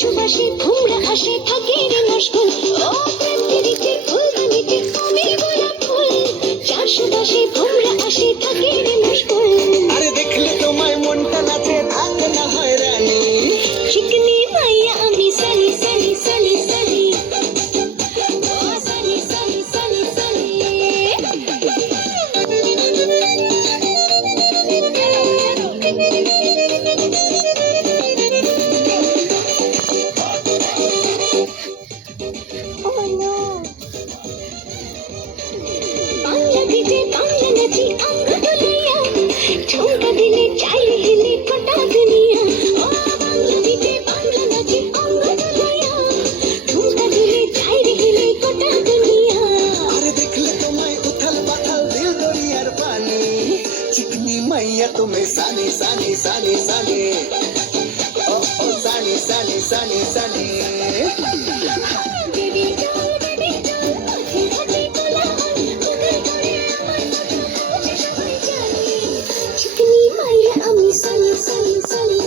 সুবাসে ভোমরা আসে থাকে রে মশগুল ও প্রেমটিতে ফুলদানিতে আমি গোলাপ ফুল যার সুবাসে ভোমরা আসে থাকে রে মশগুল আরে দেখলে তোমায় মনটা নাচে থাকে না হয়রানি চিকনি মাইয়া আমি সালি সালি সালি সালি ও সালি সালি সালি সালি বাংলা দিতে বাংলা নাচি আমরা দুলিয়া ঠোঁটা দিলে চাইলে হিলে গোটা দুনিয়া ও বাংলা দিতে বাংলা নাচি আমরা দুলিয়া ঠোঁটা দিলে চাইলে হিলে গোটা দুনিয়া আরে দেখলে তোমায় উথাল পাথাল দিল দরিয়ার পানি চিকনি মাইয়া তুমি সানি সানি সানি সানি ও ও সানি সানি সানি সানি বেবি ডল হাতে হাতে কোলাহল মুখে করে আমার কথা বুঝে সবাই জানে চিকনি মাইয়া আমি সানি সানি সানি